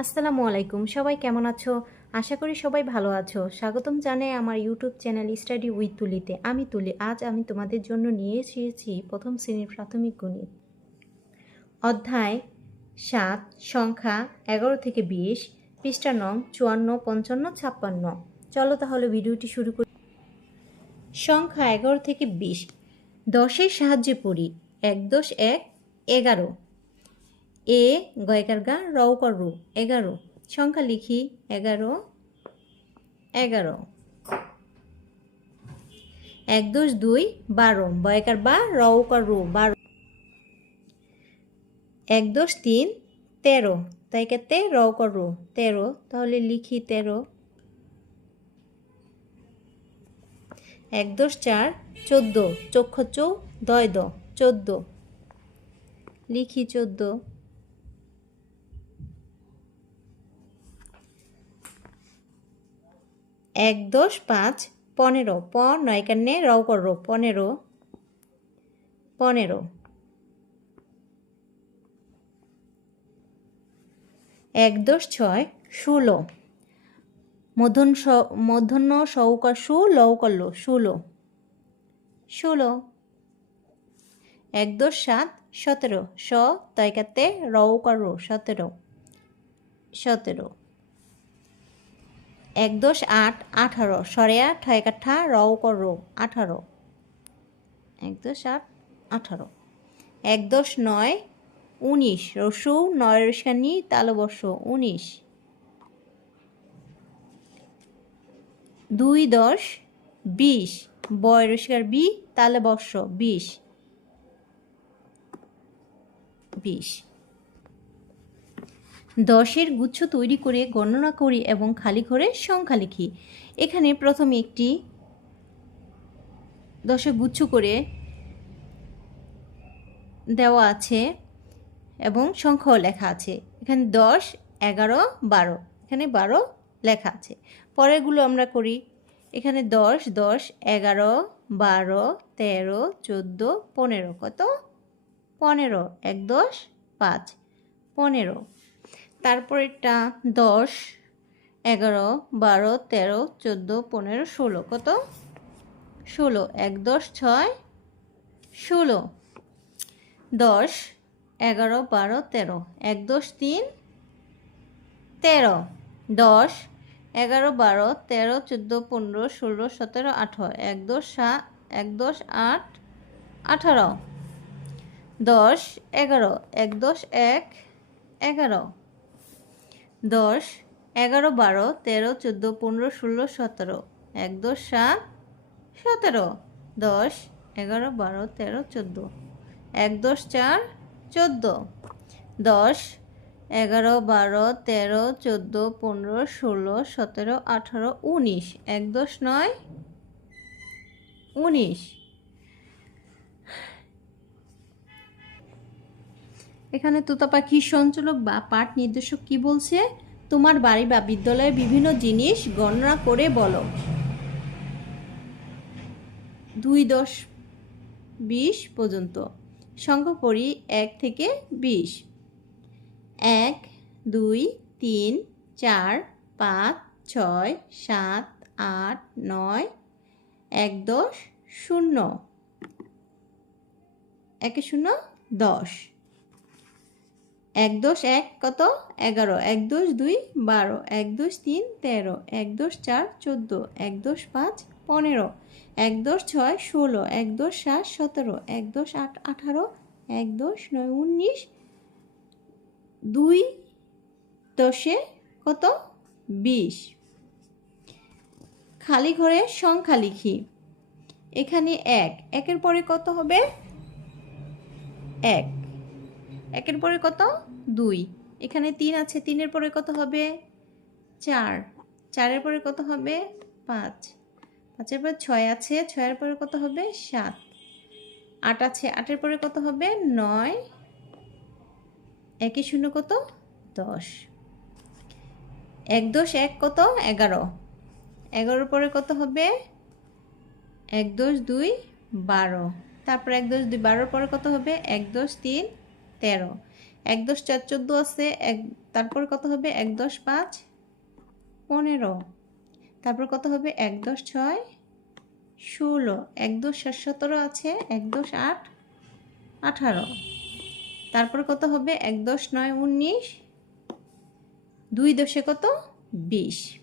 আসসালামু আলাইকুম। সবাই কেমন আছো? আশা করি সবাই ভালো আছো। স্বাগতম জানাই আমার ইউটিউব চ্যানেল স্টাডি উইথ তুলিতে। আমি তুলি। আজ আমি তোমাদের জন্য নিয়ে এসেছি প্রথম শ্রেণীর প্রাথমিক গণিত। অধ্যায় ৭, সংখ্যা ১১ থেকে ২০, পৃষ্ঠা নং ৫৪, ৫৫, ৫৬। চলো তাহলে ভিডিওটি শুরু করি। সংখ্যা ১১ থেকে ২০। ১০-এর সাহায্যে পড়ি। ১-১ ১১। এ গয়কার গা রৌকার রু 11। সংখ্যা লিখি 11 11। ১-২ 12 বয়কার বা রৌকার রু 12। ১-৩ 13 তাই কেতে রৌকার রু 13, তাহলে লিখি 13। ১-৪ 14 চক্ষ চৌ দয় দ 14, লিখি 14। ১-৫ 15 প নয়কান্নে রৌকার রু 15 15। ১-৬ 16 মূর্ধন্য সউকার সু লৌকার লো 16 16। ১-৭ 17 স তয়কাতে রৌকার রো 17 17। ১-৮ 18 সরেয়া ঠয়কাঠা রৌকার রো 18 ১-৮ 18। ১-৯ 19 রসু নয়রসানি তালবর্ষ 19। ২-১০ 20 বয়রস্কার বি তালবর্ষ 20 20। ১০-এর গুচ্ছ তৈরি করে গণনা করি এবং খালি ঘরে সংখ্যা লিখি। এখানে প্রথমে একটি ১০-এর গুচ্ছ করে দেওয়া আছে এবং সংখ্যাও লেখা আছে। এখানে ১০ ১১ ১২, এখানে ১২ লেখা আছে। পরেরগুলো আমরা করি। এখানে ১০ ১০ ১১ ১২ ১৩ ১৪ ১৫ কত ১৫ ১-১০ ৫ ১৫। তারপরেরটা ১০ ১১ ১২ ১৩ ১৪ ১৫ ১৬ কত ১৬ ১-১০ ৬ ১৬। ১০ ১১ ১২ ১৩ ১-১০ ৩ ১৩। ১০ ১১ ১২ ১৩ ১৪ ১৫ ১৬ ১৭ ১৮ ১-১০ ৭ ১-১০ ৮ ১৮। ১০ ১১ ১-১০ ১ ১১। ১০ ১১ ১২ ১৩ ১৪ ১৫ ১৬ ১৭ ১-১০ ৭ ১৭। ১০ ১১ ১২ ১৩ ১৪ ১-১০ ৪ ১৪। ১০ ১১ ১২ ১৩ ১৪ ১৫ ১৬ ১৭ ১৮ ১৯ ১-১০ ৯ ১৯। এখানে তোতা পাখির সঞ্চালক বা পাঠ নির্দেশক কি বলছে? তোমার বাড়ি বা বিদ্যালয়ে বিভিন্ন জিনিস গণনা করে বলো। ২-১০ ২০ পর্যন্ত সংখ্যা পড়ি ১ থেকে ২০। ১ ২ ৩ ৪ ৫ ৬ ৭ ৮ ৯ ১-১০ ০ ১-০ ১০। ১-১০ ১ কত ১১ ১-১০ ২ ১২ ১-১০ ৩ ১৩ ১-১০ ৪ ১৪ ১-১০ ৫ ১৫ ১-১০ ৬ ১৬ ১-১০ ৭ ১৭ ১-১০ ৮ ১৮ ১-১০ ৯ ১৯। ২-১০ কত ২০। খালি ঘরে সংখ্যা লিখি। এখানে ১ একের পরে কত হবে ১ একের পরে কত ২। এখানে ৩ আছে, ৩-এর পরে কত হবে ৪ ৪-এর পরে কত হবে ৫ ৫-এর পরে ৬ আছে, ৬-এর পরে কত হবে ৭ ৮ আছে, ৮-এর পরে কত হবে ৯ ১-০ কত ১০। ১-১০ ১ কত ১১ ১১-এর পরে কত হবে ১-১০ ২ ১২। তারপর ১-১০ ২ ১২-এর পরে কত হবে ১-১০ ৩ ১৩ 1 10 4 14 আছে, তারপর কত হবে 1 10 5 15, তারপর কত হবে 1 10 6 16, 1 10 7 17 আছে, 1 10 8 18, তারপর কত হবে 1 10 9 19, 2 10 কত 20।